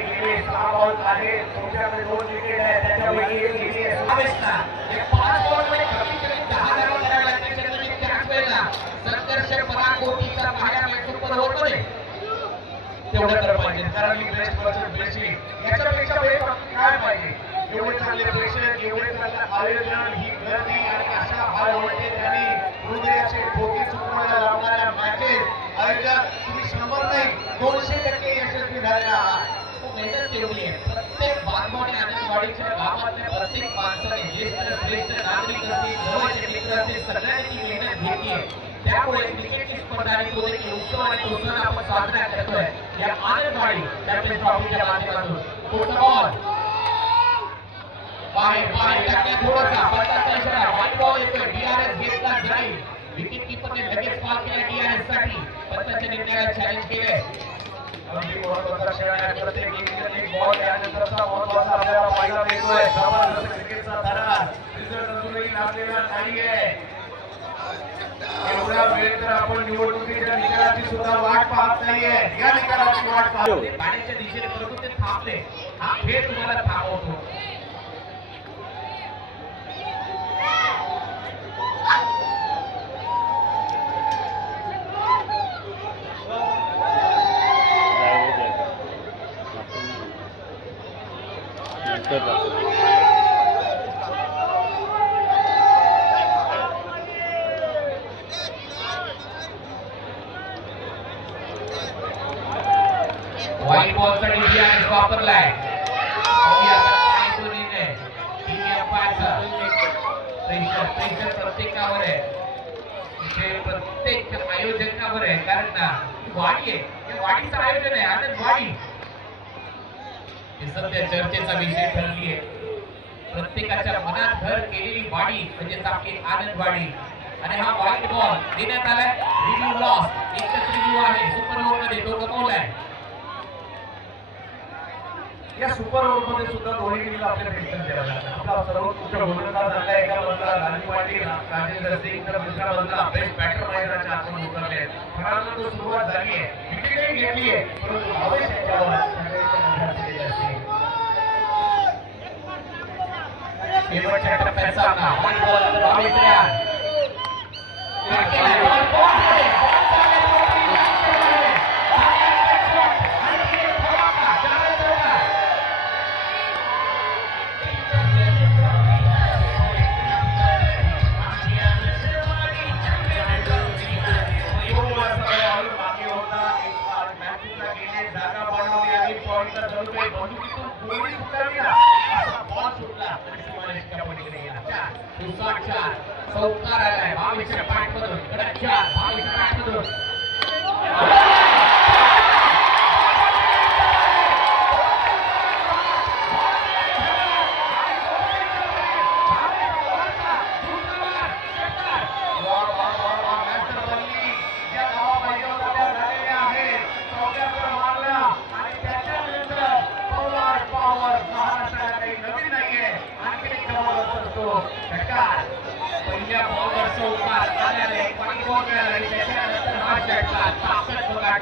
तुमच्याकडे गेले 6 बॉल आहे, तुमच्याकडे 2 विकेट आहे, त्याच्यापैकी एक गेली आहे. अवेस्ता एक 5 बॉलमध्ये कमी कमी 10 धावा कराव्या लागतील. छत्रपती त्याच वेळेला संघर्ष पराकोटीचा पाहायला मिळतो सुपर ओव्हरमध्ये. तेवढं तर पाहिजे, कारण ही बेस्ट वर्सेस बेस्ट लीग याच्यापेक्षा बेस्ट काय पाहिजे. एवढे चांगले प्रेक्षक, एवढे चांगलं आयोजन, ही गर्दी आणि अशा हाय व्होल्टेज आणि हृदयाचे ठोके चुकवायला लावणाऱ्या मॅचेस आयोजक तुम्ही 100 नाही 200% यशस्वी झाले आहात. मेहनत तेवढी आहे. प्रत्येक बांधव आणि आनंदवाडीच्या गावातल्या प्रत्येक माणसाने ज्येष्ठ श्रेष्ठ नागरिक असतील, जवळचे मित्र असतील, सगळ्यांनी ती मेहनत घेतली आहे. त्यामुळे क्रिकेटची स्पर्धा आणि तो देखील उत्सव आणि तो सण आपण साजरा करतोय या आनंदवाडी चॅम्पियन्स ट्रॉफीच्या माध्यमातून. पुढचा बॉल बाहेर टाकण्यात थोडासा बदलाचा इशारा. व्हाईट बॉल येतोय. डीआरएस घेतला जाईल. विकेट कीपरने लगेच कॉल केला डीआरएस साठी. पंचाच्या निर्णयाला चॅलेंज केले. अगदी महत्त्वाचा क्षण आहे. प्रत्येक इंडियन लीग बॉल त्यानंतरचा महत्त्वाचा आपल्याला पाहायला मिळतोय. जबरदस्त क्रिकेटचा धडाका रिझल्ट अजूनही लागलेला नाहीये. एवढा वेळ तर आपण निवडणुकीच्या निकालाची सुद्धा वाट पाहत नाहीये. या निकालाची वाट पाहतो. पाण्याच्या दिशेने परंतु ते थांबले. हा खेळ तुम्हाला थांबवतो. व्हाईट बॉलचा डीआरएस वापरलाय. प्रेशर प्रत्येकावर आहे. प्रत्येक आयोजकावर आहे. कारण ना वाडी आहे, वाडीचं आयोजन आहे आनंदवाडी. हे सध्या चर्चेचा विषय ठरली आहे. प्रत्येकाच्या मनात घर केलेली वाडी म्हणजेच आपली आनंदवाडी. आणि हा व्हाईट बॉल देण्यात आलाय. Review loss. एकच रिव्ह्यू आहे सुपर ओव्हरमध्ये, तो गमावलाय. या सुपर ओव्हरमध्ये सुद्धा दोन्ही टीमला आपल्या डिसिजन द्यावा लागतात. आपला सर्वोत्कृष्ट गोलंदाज झाला एका बाजूला राजू पाटील, राजेंद्र सिंग, तर दुसऱ्या बाजूला बेस्ट बॅटर मैदानाच्या आतून उतरले आहेत. फरारनं तो सुरुवात झाली आहे, विकेटही घेतली आहे, परंतु भावेश यांच्यावर शेवटच्या टप्प्यात सामना. व्हाईट बॉल भावेश तयार. चौकार आलाय. 22 पॉईंटमधून कडक 22 पॉईंटमधून पहिल्या बॉलवर चौकार आल्याने 5 बॉल मिळाले. त्याच्यानंतर हा षटकार ताकद बघा.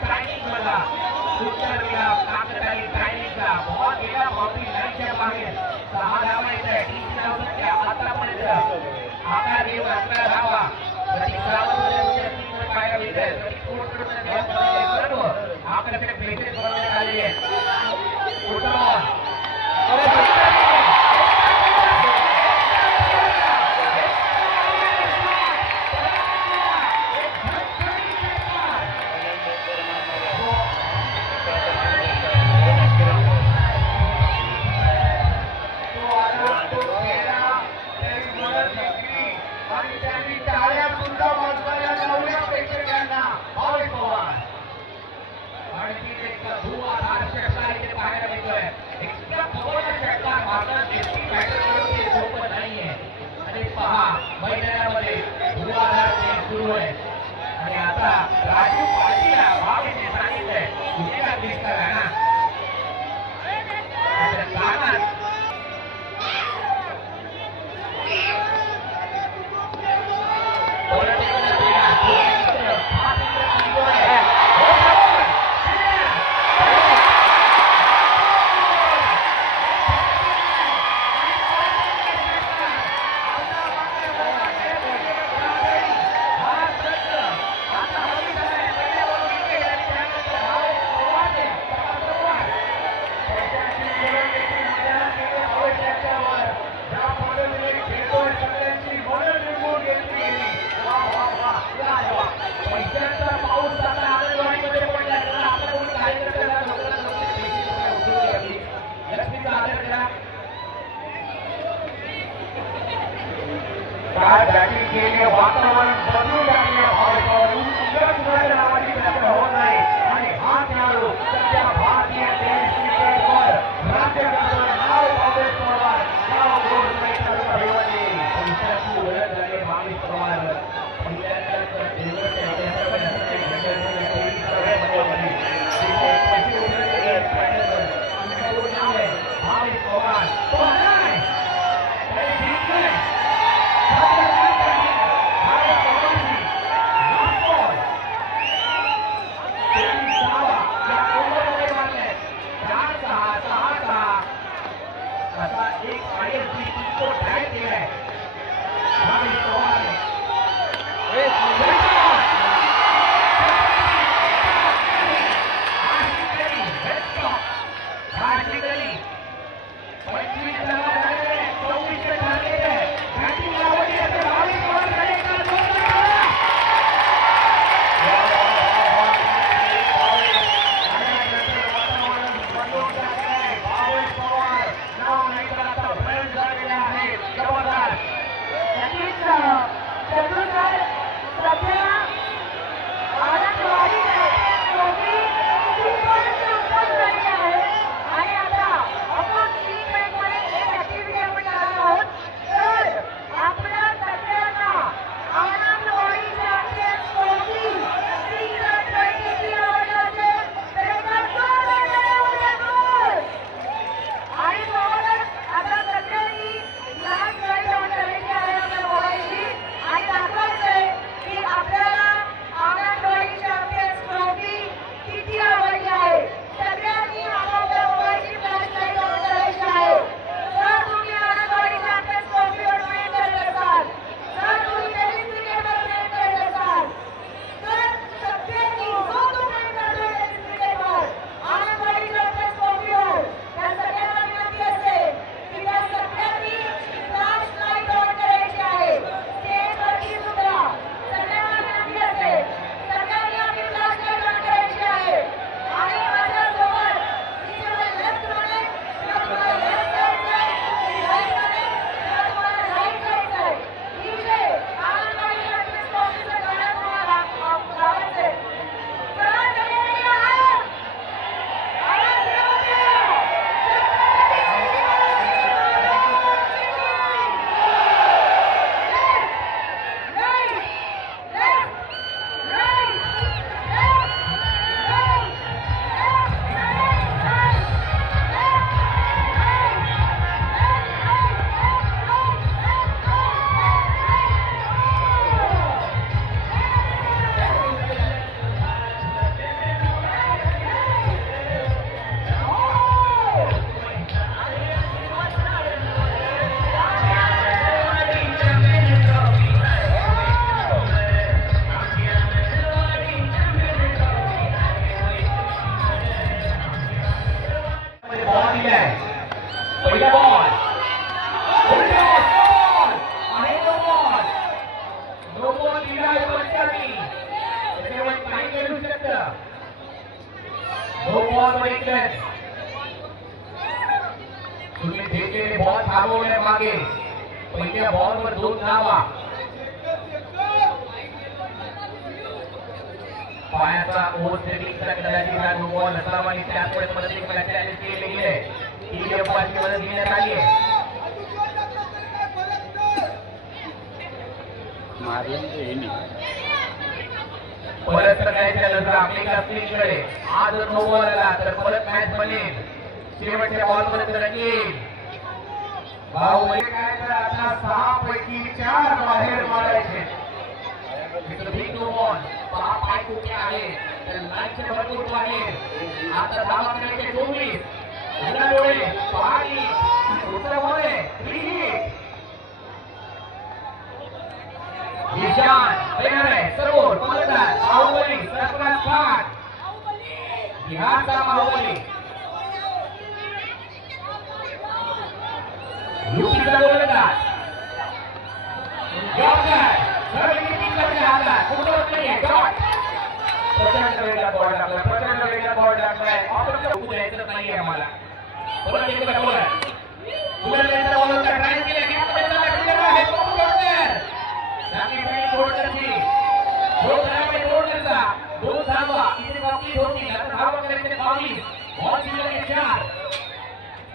काय बॅटिंग केली, वातावरण बदलून टाकले भावेश्वरांनी. कुणाच्या नावाची चर्चा होत नाही आणि हा खेळाडू सध्या भारतीय टेनिस क्रिकेटवर राज्य करतोय. नाव भावेश्वर, नाव गोलंदाजीचा भिवंडी. पैशाची ओळख झाली भावेश्वर. पहिल्यांदाच देवच्या इतिहासामध्ये असं एक घडलं नाही. तेही सर्वात महत्त्वाची. तिथे पैसे उधळले आणि त्याचं नाव आहे भावेश्वर. तो आहे. त्याने जिंकलंय. पहिला बॉल आणि नो बॉल दिला पंचांनी. त्याच्यामुळे काही करू शकतं. No ball wicket. तुम्ही घेतलेले बॉल थांबवण्या मागे पहिल्या बॉलवर 2 धावा. पायाचा ओव्हर सेटिंगचा कदाचित हा नो बॉल असावा आणि त्यामुळे परत एक मॅच चॅलेंज केले गेले. टीम एफआरची मदत घेण्यात आली आहे. परत सगळ्याच्या नजर आपल्या स्क्रीनकडे. आज जर नो बॉल आला तर परत मॅच बनेल. शेवटच्या बॉलपर्यंत रंगील. भाऊ काय तर आता 6 पैकी 4 बाहेर मारायचे. Big no ball. 6 पाय कुठे आहे तर लाईनचे भरपूर आहे. आता धावा करायचे 24. डोळे पाणी उत्तरमध्ये 3 हिट. ईशान पेनरे सरोवर फलंदाज बाहुबली सरफराज खान बिहारचा बाहुबली. युपीचा गोलंदाज यॉर्कर सर्व टीमच्या हातात कुठंच नाही डॉट. प्रचंड वेगात बॉल टाकला. प्रचंड वेगात बॉल टाकलाय. आपण होऊ द्यायचं नाही आम्हाला. परत एकदा बॉल. गुलंदाजीचा बॉल होता. ट्राय केला. गेटमध्ये चालला. क्लिअर आहे.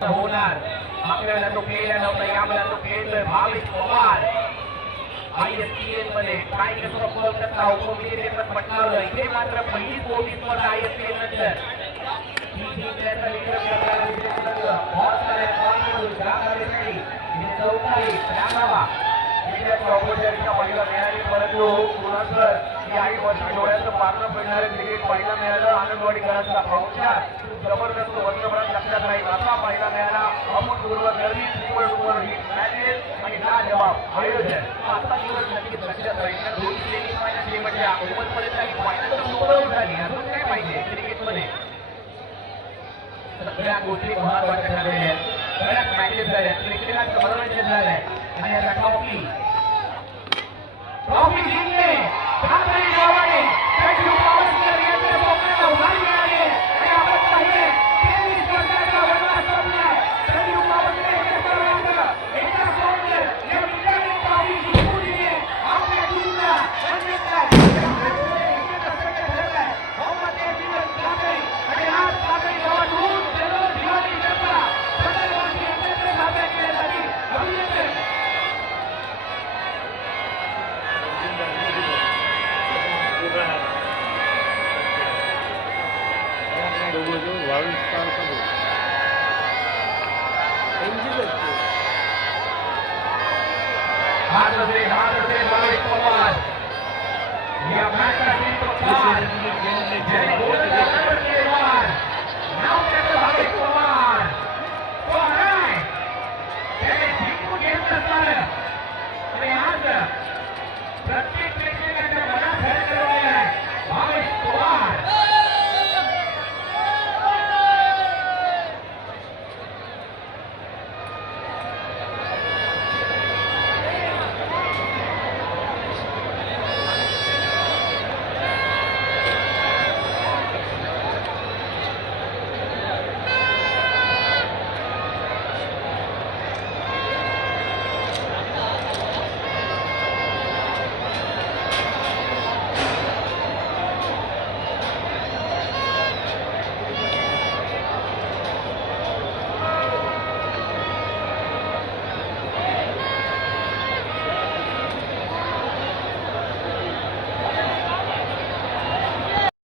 होणार. मागच्या वेळेला तो खेळला नव्हता, या वेळेला तो खेळतोय. भावेश पवार ISPL मध्ये काय कसं कोलकाता उपविजेतेपद पटकावलं. इथे मात्र पहिलीच मोठी स्पर्धा ISPL नंतर पहिला मिळाली, परंतु कुणासर ही 8 वर्षी डोळ्याचं पारणं फिरणारे क्रिकेट पहिला मिळालं. आनंदवाडीकरांचा पाहुणचार जबरदस्त वर्षभरात लक्षात राहील. असा पहिला मिळाला. अभूतपूर्व गर्दी, सुपर हिट मॅचेस आणि लाजवाब आयोजन. आता दिवस नक्कीच लक्षात राहील. दोन सेमीफायनल शेवटच्या ओव्हरपर्यंत आणि फायनल तर सुपर झाली. अजून काय पाहिजे क्रिकेटमध्ये? सगळ्या गोष्टी महत्वाच्या झालेल्या आहेत. सगळ्याच मॅचेस झाल्या, क्रिकेटचं मनोरंजन झालंय. आणि आता ट्रॉफी जिंकले ठाकरे गावाने. त्याची उपावस्कर यांच्या स्वप्नाला उभारी मिळाली आणि आपण पाहिले 23 वर्षाचा वनवास संपलाय. त्याची उपावस्कर यांच्या सर्वांचं एका सोबत या मित्राने ट्रॉफी जिंकून दिली. आपल्या टीमला आणि आज ठाकरे गावातून जरूर दिवाळी जत्रा पंढरपूरची एकत्र साजरा केल्यासाठी अभिनंदन. हात असेल भावेश पवार या मॅचचा